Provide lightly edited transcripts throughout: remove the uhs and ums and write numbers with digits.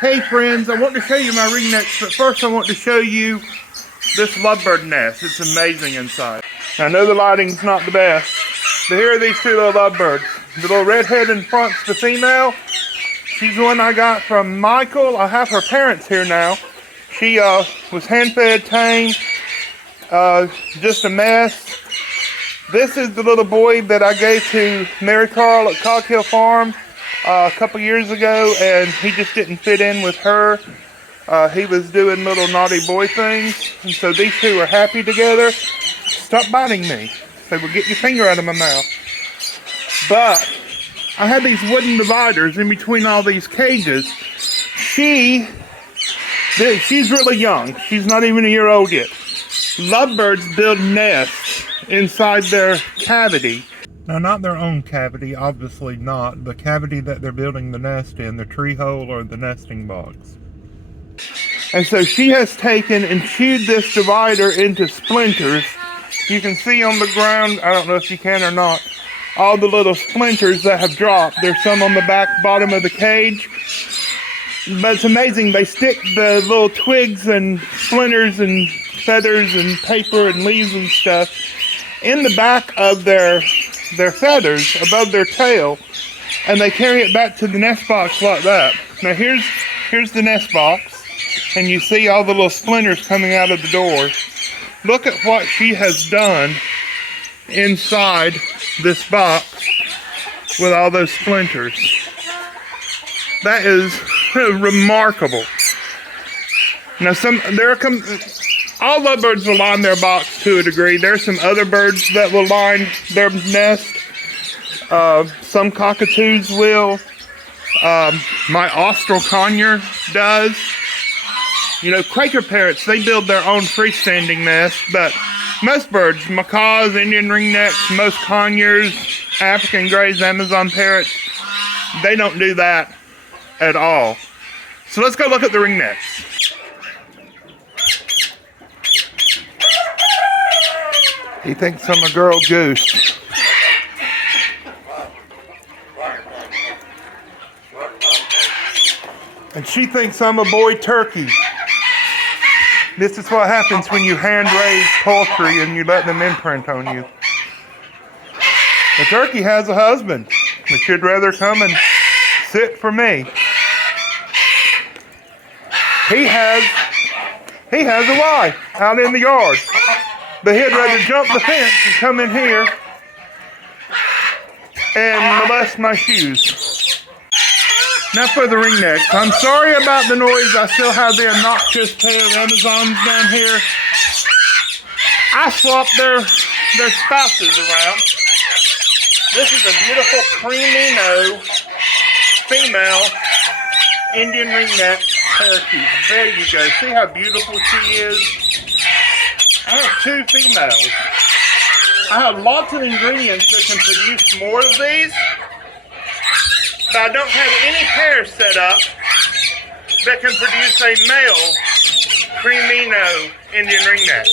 Hey friends, I want to show you my ringnecks, but first I want to show you this lovebird nest. It's amazing inside. Now, I know the lighting's not the best, but here are these two little lovebirds. The little redhead in front's the female. She's the one I got from Michael. I have her parents here now. She was hand-fed, tamed, just a mess. This is the little boy that I gave to Mary Carl at Cog Hill Farm a couple years ago, and he just didn't fit in with her. He was doing little naughty boy things, and so these two are happy together. Stop biting me. They will get your finger out of my mouth. But I had these wooden dividers in between all these cages. She's really young. She's not even a year old yet. Lovebirds build nests inside their cavity. Now, not their own cavity, obviously not. The cavity that they're building the nest in, the tree hole or the nesting box. And so she has taken and chewed this divider into splinters. You can see on the ground, I don't know if you can or not, all the little splinters that have dropped. There's some on the back bottom of the cage. But it's amazing, they stick the little twigs and splinters and feathers and paper and leaves and stuff in the back of their feathers above their tail, and they carry it back to the nest box like that. Now here's the nest box, and you see all the little splinters coming out of the door. Look at what she has done inside this box with all those splinters. That is remarkable. Now all lovebirds will line their box to a degree. There's some other birds that will line their nest. Some cockatoos will. My Austral conure does. You know, Quaker parrots, they build their own freestanding nest, but most birds, macaws, Indian ringnecks, most conures, African greys, Amazon parrots, they don't do that at all. So let's go look at the ringnecks. He thinks I'm a girl goose. And she thinks I'm a boy turkey. This is what happens when you hand raise poultry and you let them imprint on you. The turkey has a husband, but she'd rather come and sit for me. He has a wife out in the yard. But he'd rather jump the fence and come in here and molest my shoes. Now for the ringnecks. I'm sorry about the noise. I still have the obnoxious pair of Amazons down here. I swapped their spouses around. This is a beautiful creamino female Indian ringneck parakeet. There you go. See how beautiful she is? I have two females. I have lots of ingredients that can produce more of these, but I don't have any pairs set up that can produce a male creamino Indian ringneck.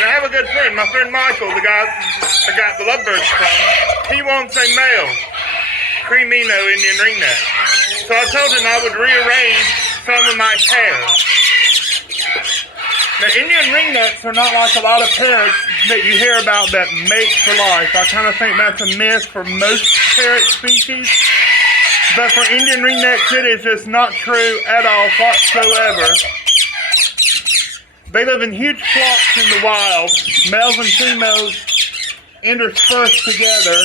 And I have a good friend, my friend Michael, the guy I got the Lovebirds from. He wants a male creamino Indian ringneck. So I told him I would rearrange some of my pairs. Now, Indian ringnecks are not like a lot of parrots that you hear about that mate for life. I kind of think that's a myth for most parrot species. But for Indian ringnecks, it is just not true at all whatsoever. They live in huge flocks in the wild. Males and females intersperse together.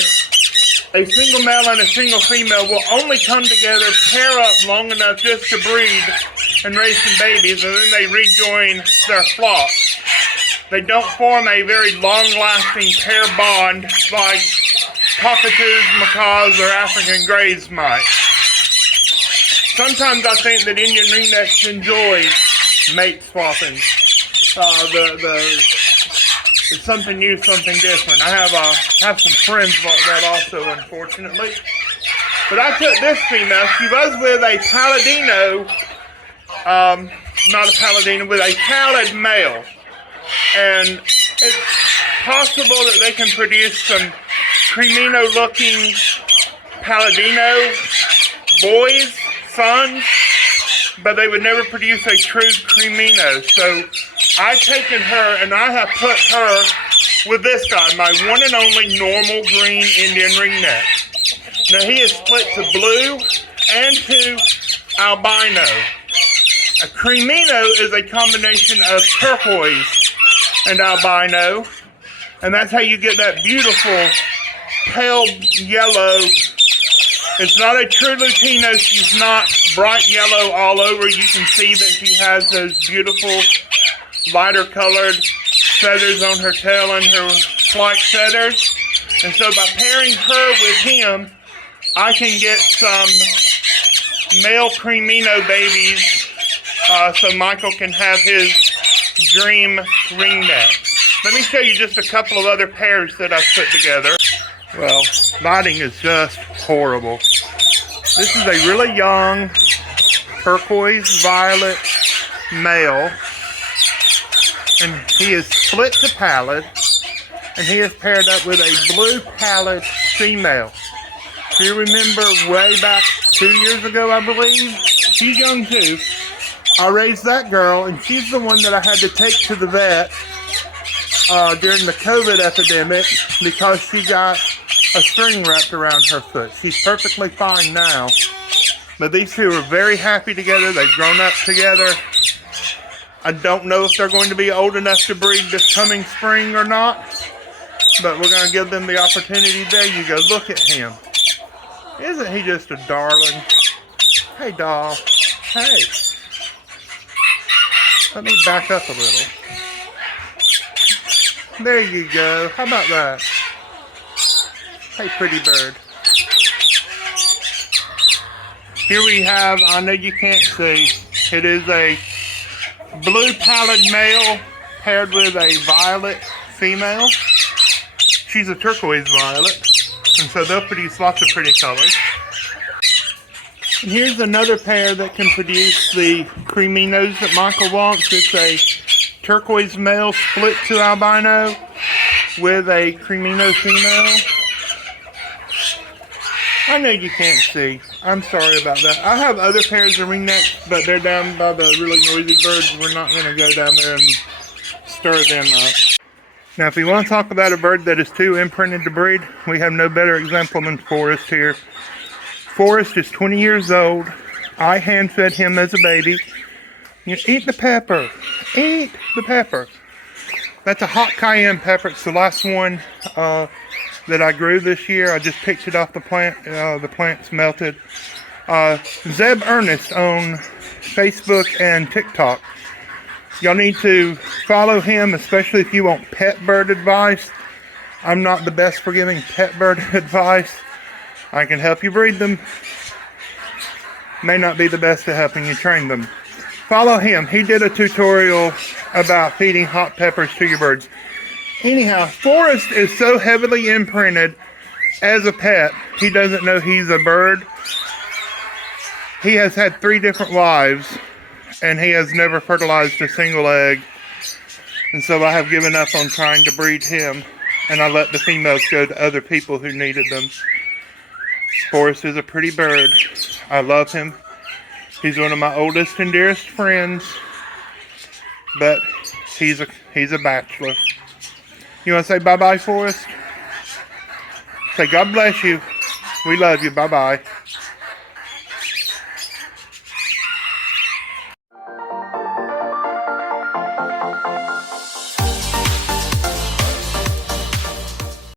A single male and a single female will only come together, pair up long enough just to breed and raise some babies, and then they rejoin their flock. They don't form a very long-lasting pair bond like cockatoos, macaws, or African greys might. Sometimes I think that Indian ringnecks enjoy mate swapping. It's something new, something different. I have some friends like that also, unfortunately. But I took this female. She was with a Palladino, not a Palladino, with a pallid male. And it's possible that they can produce some creamino-looking Palladino boys, sons. but they would never produce a true cremino. So I've taken her and I have put her with this guy, my one and only normal green Indian ringneck. Now he is split to blue and to albino. A cremino is a combination of turquoise and albino, and that's how you get that beautiful pale yellow. It's not a true Lutino. She's not bright yellow all over. You can see that she has those beautiful lighter colored feathers on her tail and her flight feathers. And so by pairing her with him, I can get some male cremino babies so Michael can have his dream ringneck. Let me show you just a couple of other pairs that I've put together. Well, lighting is just horrible. This is a really young turquoise violet male, and he is split to pallid, and he is paired up with a blue pallid female. Do you remember way back 2 years ago, I believe? She's young too. I raised that girl, and she's the one that I had to take to the vet during the COVID epidemic because she got a string wrapped around her foot. She's perfectly fine now. But these two are very happy together. They've grown up together. I don't know if they're going to be old enough to breed this coming spring or not, but we're going to give them the opportunity. There you go. Look at him. Isn't he just a darling? Hey, doll. Hey. Let me back up a little. There you go. How about that? Hey, pretty bird. Here we have, I know you can't see, it is a blue pallid male paired with a violet female. She's a turquoise violet, and so they'll produce lots of pretty colors. And here's another pair that can produce the creminos that Michael wants. It's a turquoise male split to albino with a cremino female. I know you can't see. I'm sorry about that. I have other pairs of ringnecks, but they're down by the really noisy birds. We're not going to go down there and stir them up. Now, if you want to talk about a bird that is too imprinted to breed, we have no better example than Forrest here. Forrest is 20 years old. I hand-fed him as a baby. You eat the pepper. Eat the pepper. That's a hot cayenne pepper. It's the last one that I grew this year. I just picked it off the plant. The plant's melted. Zeb Ernest on Facebook and TikTok. Y'all need to follow him, especially if you want pet bird advice. I'm not the best for giving pet bird advice. I can help you breed them. May not be the best at helping you train them. Follow him. He did a tutorial about feeding hot peppers to your birds. Anyhow, Forrest is so heavily imprinted as a pet, he doesn't know he's a bird. He has had 3 different wives, and he has never fertilized a single egg. And so I have given up on trying to breed him, and I let the females go to other people who needed them. Forrest is a pretty bird. I love him. He's one of my oldest and dearest friends, but he's a bachelor. You want to say bye-bye, Forrest? Say God bless you. We love you. Bye-bye.